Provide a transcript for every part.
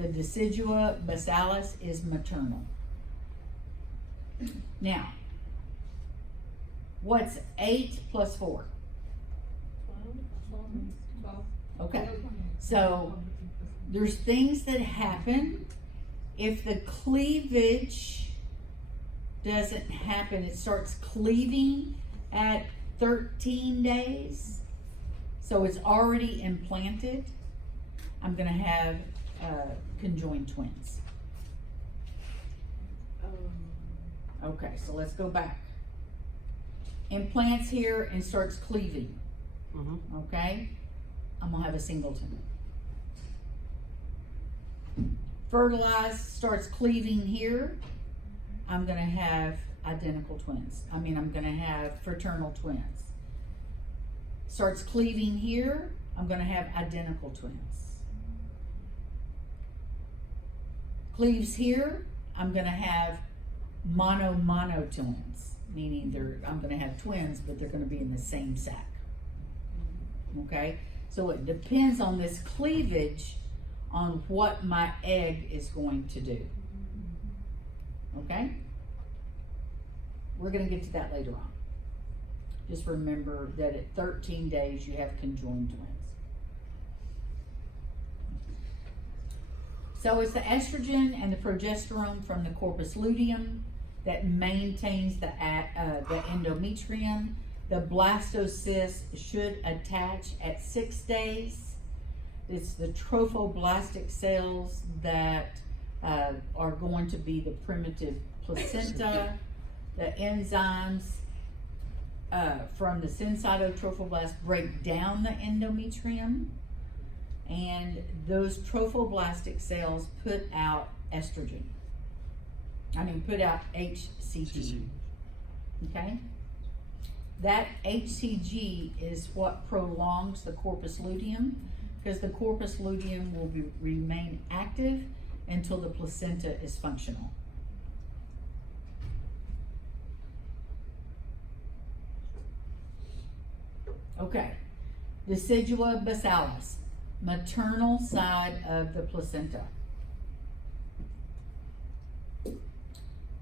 The decidua basalis is maternal. Now, what's 8 plus 4? 12. Okay, so there's things that happen if the cleavage doesn't happen. It starts cleaving at 13 days, so it's already implanted. I'm gonna have conjoined twins. Okay, so let's go back. Implants here and starts cleaving. Okay, I'm gonna have a singleton. Fertilized, starts cleaving here. I'm gonna have identical twins. I'm gonna have fraternal twins. Starts cleaving here. I'm gonna have identical twins. Cleaves here. I'm gonna have mono twins, meaning I'm gonna have twins, but they're gonna be in the same sac. Okay, so it depends on this cleavage on what my egg is going to do. Okay, we're gonna get to that later on. Just remember that at 13 days you have conjoined twins. So it's the estrogen and the progesterone from the corpus luteum that maintains the endometrium. The blastocyst should attach at 6 days. It's the trophoblastic cells that are going to be the primitive placenta. The enzymes from the syncytotrophoblast break down the endometrium, and those trophoblastic cells put out estrogen. Put out HCG. Okay? That HCG is what prolongs the corpus luteum, because the corpus luteum will remain active until the placenta is functional. Okay, decidua basalis, maternal side of the placenta.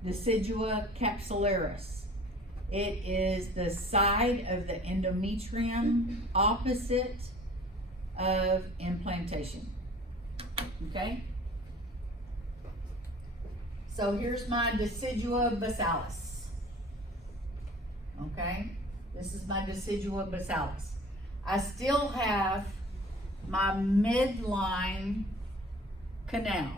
Decidua capsularis, it is the side of the endometrium opposite of implantation. Okay? So here's my decidua basalis. Okay? This is my decidua basalis. I still have my midline canal.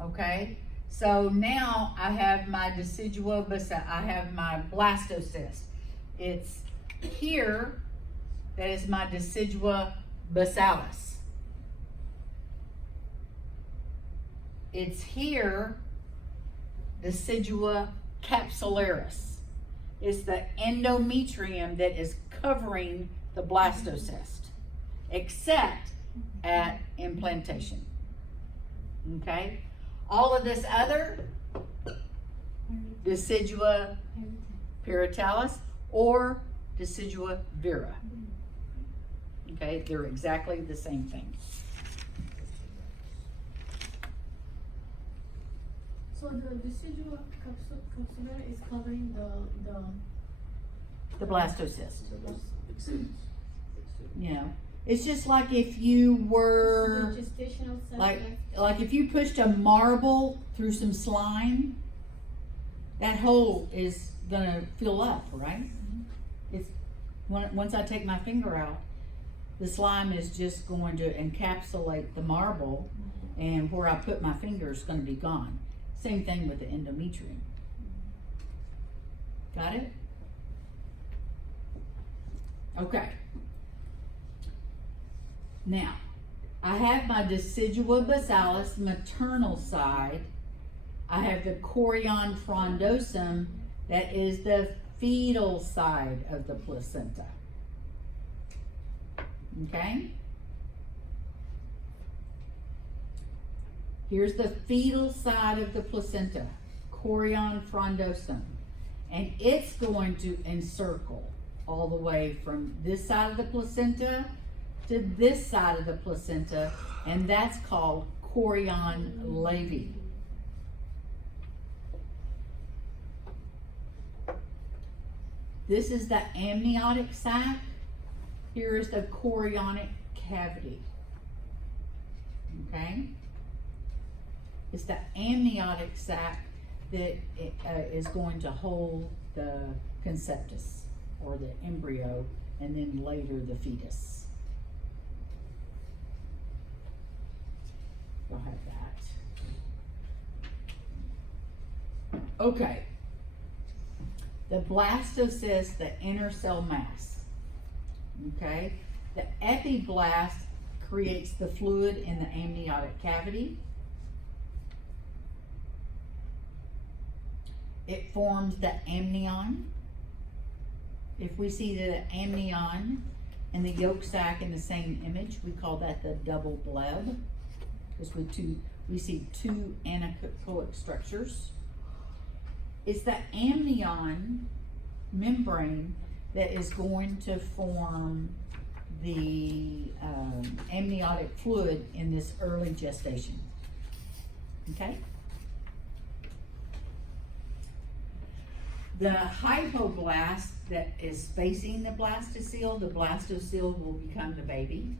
Okay? So now I have my decidua basalis. I have my blastocyst. It's here. That is my decidua basalis. It's here, decidua capsularis. It's the endometrium that is covering the blastocyst, except at implantation. Okay? All of this other, decidua paritalis or decidua vira. Okay, they're exactly the same thing. So the decidua capsula is covering The blastocyst. Yeah. It's just like if you were, the gestational cell. like if you pushed a marble through some slime, that hole is gonna fill up, right? It's once I take my finger out, the slime is just going to encapsulate the marble, and where I put my finger is going to be gone. Same thing with the endometrium. Got it? Okay. Now, I have my decidua basalis maternal side. I have the chorion frondosum, that is the fetal side of the placenta. Okay? Here's the fetal side of the placenta, chorion frondosum. And it's going to encircle all the way from this side of the placenta to this side of the placenta, and that's called chorion lavi. This is the amniotic sac. Here is the chorionic cavity. Okay? It's the amniotic sac that is going to hold the conceptus, or the embryo, and then later the fetus. You'll have that. Okay. The blastocyst, the inner cell mass. Okay? The epiblast creates the fluid in the amniotic cavity. It forms the amnion. If we see the amnion and the yolk sac in the same image, we call that the double bleb. Because we see two anechoic structures. It's the amnion membrane that is going to form the amniotic fluid in this early gestation. Okay? The hypoblast that is facing the blastocele will become the baby.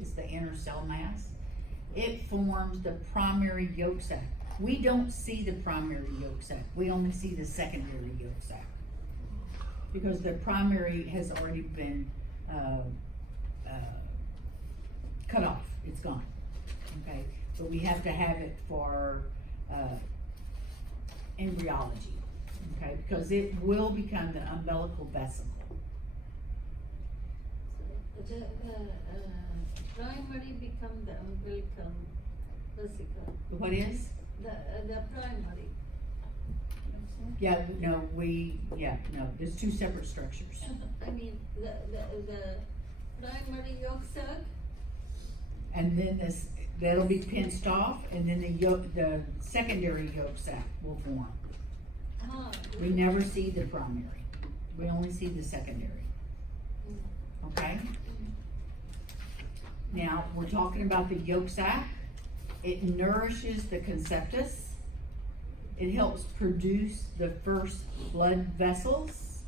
It's the inner cell mass. It forms the primary yolk sac. We don't see the primary yolk sac. We only see the secondary yolk sac. Because the primary has already been cut off. It's gone. Okay? But we have to have it for embryology. Okay? Because it will become the umbilical vesicle. The primary become the umbilical vesicle. What is? The primary. Yeah, no, there's two separate structures. I mean, the primary yolk sac. And then that'll be pinched off, and then the secondary yolk sac will form. We never see the primary. We only see the secondary. Okay? Now, we're talking about the yolk sac. It nourishes the conceptus. It helps produce the first blood vessels.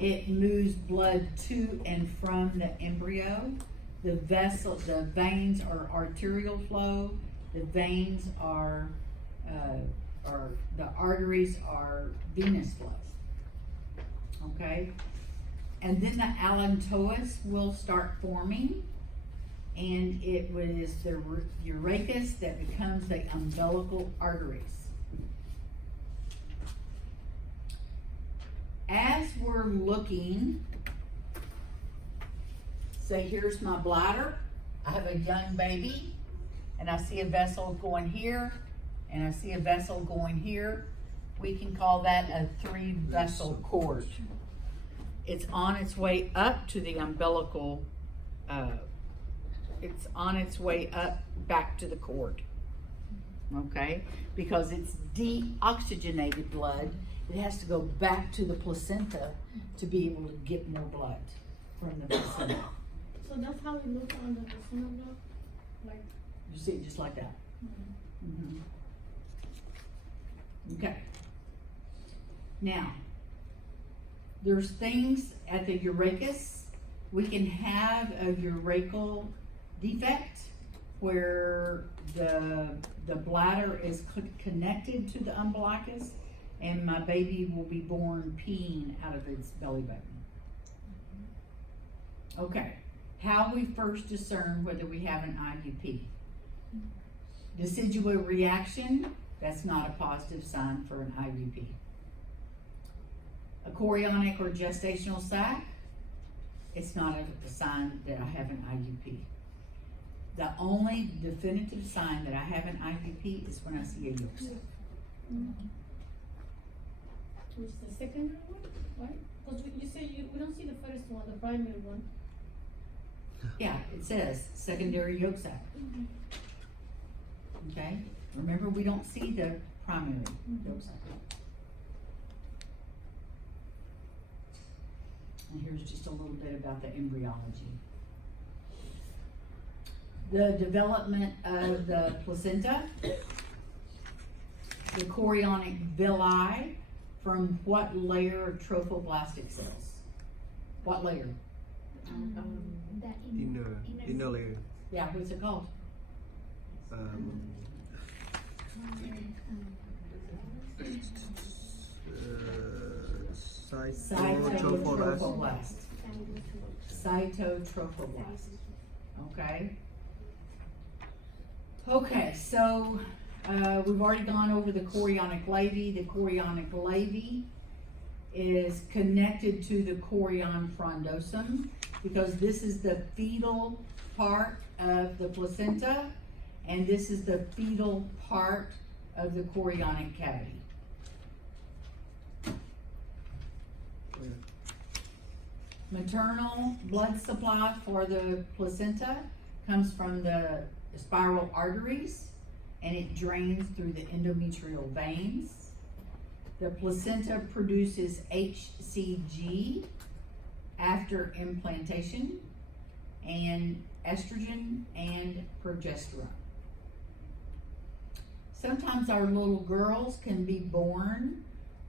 It moves blood to and from the embryo. The veins are arterial flow. The veins are the arteries are venous flow. Okay? And then the allantois will start forming, and it is the urachus that becomes the umbilical arteries. As we're looking, say here's my bladder, I have a young baby, and I see a vessel going here, and I see a vessel going here. We can call that a 3-vessel cord. It's on its way up to the umbilical, it's on its way up back to the cord, okay? Because it's deoxygenated blood. It has to go back to the placenta to be able to get more blood from the placenta. So that's how it looks on the placenta blood? Like, You see it just like that. Mm-hmm. Okay. Now, there's things at the urachus. We can have a urachal defect where the bladder is connected to the umbilicus, and my baby will be born peeing out of its belly button. Okay, how we first discern whether we have an IUP. Decidual reaction, that's not a positive sign for an IUP. A chorionic or gestational sac, it's not a sign that I have an IUP. The only definitive sign that I have an IUP is when I see a yolk sac. which is the secondary one, right? Because you say we don't see the first one, the primary one. Yeah, it says secondary yolk sac. Okay, remember we don't see the primary yolk sac. And here's just a little bit about the embryology. the development of the placenta, the chorionic villi, from what layer of trophoblastic cells? What layer? That Inner layer. Yeah, what's it called? Cytotrophoblast. Cytotrophoblast. Cytotrophoblast. Okay. Okay, so, we've already gone over the chorionic levy. The chorionic levy is connected to the chorion frondosum because this is the fetal part of the placenta and this is the fetal part of the chorionic cavity. Maternal blood supply for the placenta comes from the spiral arteries and it drains through the endometrial veins. The placenta produces HCG after implantation and estrogen and progesterone. Sometimes our little girls can be born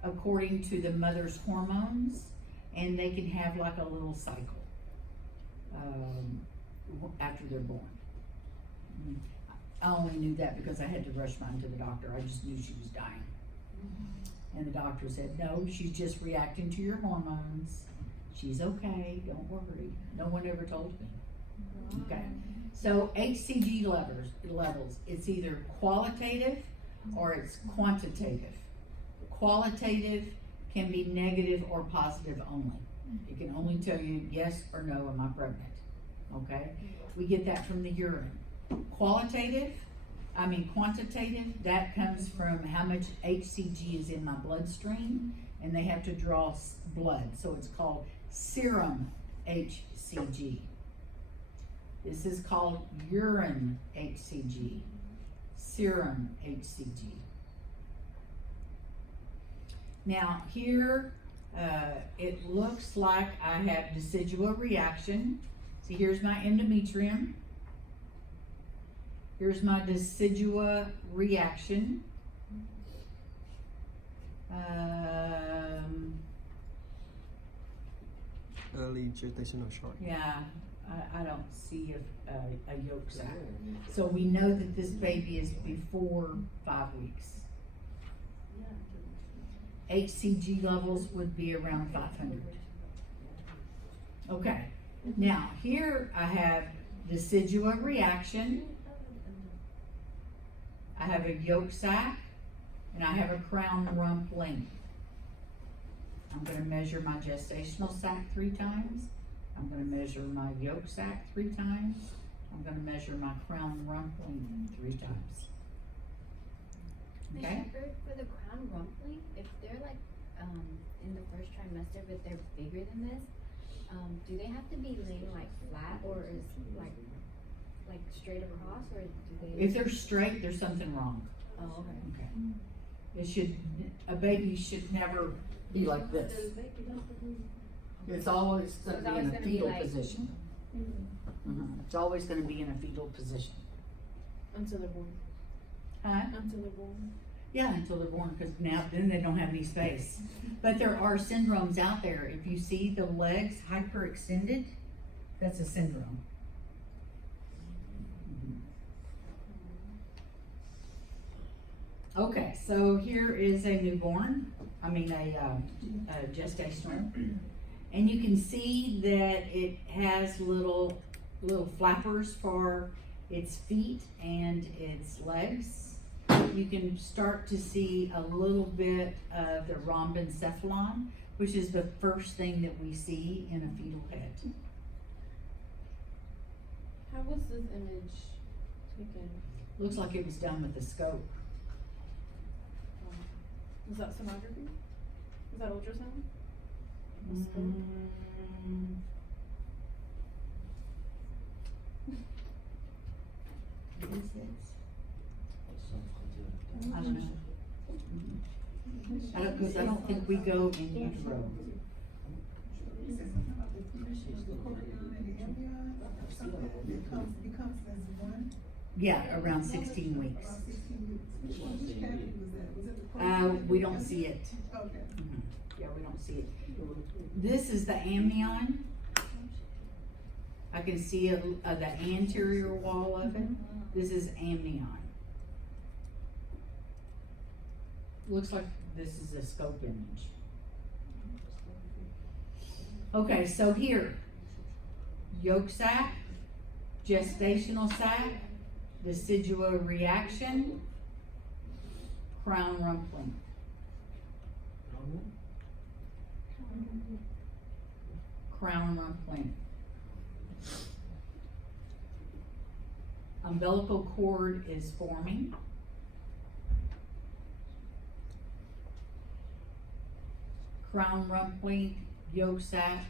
according to the mother's hormones and they can have like a little cycle after they're born. I only knew that because I had to rush mine to the doctor. I just knew she was dying. And the doctor said, no, she's just reacting to your hormones. She's okay, don't worry. No one ever told me. Okay, so HCG levels, it's either qualitative or it's quantitative. Qualitative can be negative or positive only. It can only tell you yes or no, am I pregnant? Okay, we get that from the urine. Quantitative, that comes from how much HCG is in my bloodstream, and they have to draw blood, so it's called serum HCG. This is called urine HCG, serum HCG. Now here, it looks like I have decidua reaction. See, here's my endometrium. Here's my decidua reaction. Early gestational shock. Yeah, I don't see a yolk sac. So we know that this baby is before 5 weeks. HCG levels would be around 500. Okay, now here I have decidua reaction. I have a yolk sac and I have a crown rump length. I'm going to measure my gestational sac 3 times. I'm going to measure my yolk sac 3 times. I'm going to measure my crown rump length 3 times. Okay? For the crown rump length, if they're like in the first trimester but they're bigger than this, do they have to be laying like flat or is like straight across, or do they? If they're straight, there's something wrong. Oh, okay. Okay. A baby should never be like this. It's always going to be in a fetal position. It's always going to be in a fetal position. Until they're born. Huh? Until they're born. Yeah, until they're born, because then they don't have any space. But there are syndromes out there. If you see the legs hyperextended, that's a syndrome. Okay, so here is a newborn, a gestational, and you can see that it has little flappers for its feet and its legs. You can start to see a little bit of the rhombencephalon, which is the first thing that we see in a fetal head. How was this image taken? Looks like it was done with a scope. Was that sonography? Was that ultrasound? What is this? I don't know. Because I don't think we go in utero. It comes as one, Yeah, around 16 weeks. about 16 weeks. Which package was that? Was it the? We don't see it. Okay. Yeah, we don't see it. This is the amnion. I can see the anterior wall of it. This is amnion. Looks like this is a scope image. Okay, so here, yolk sac, gestational sac, decidua reaction, crown rumpling. Crown rumpling. Umbilical cord is forming. Crown rumpling, yolk sac,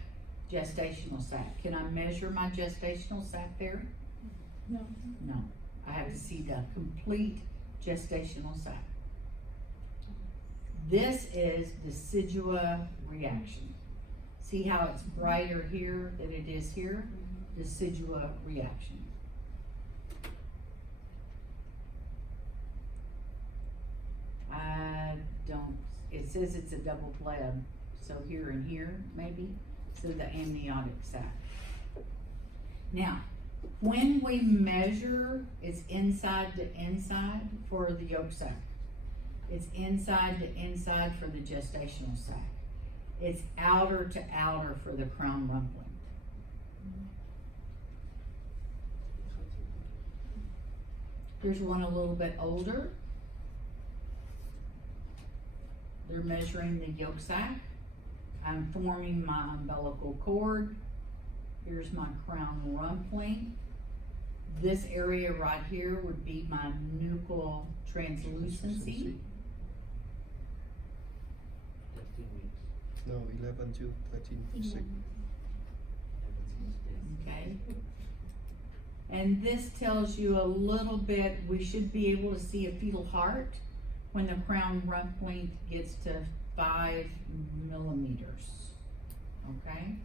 gestational sac. Can I measure my gestational sac there? No. No. I have to see the complete gestational sac. This is decidua reaction. See how it's brighter here than it is here? Decidua reaction. I don't, it says it's a double pleb, so here and here, maybe, so the amniotic sac. Now, when we measure, it's inside to inside for the yolk sac. It's inside to inside for the gestational sac. It's outer to outer for the crown rumpling. Here's one a little bit older. They're measuring the yolk sac. I'm forming my umbilical cord. Here's my crown rumpling. This area right here would be my nuchal translucency. No, 11 to 13, 6. Okay. And this tells you a little bit, we should be able to see a fetal heart when the crown rumpling gets to 5 millimeters. Okay?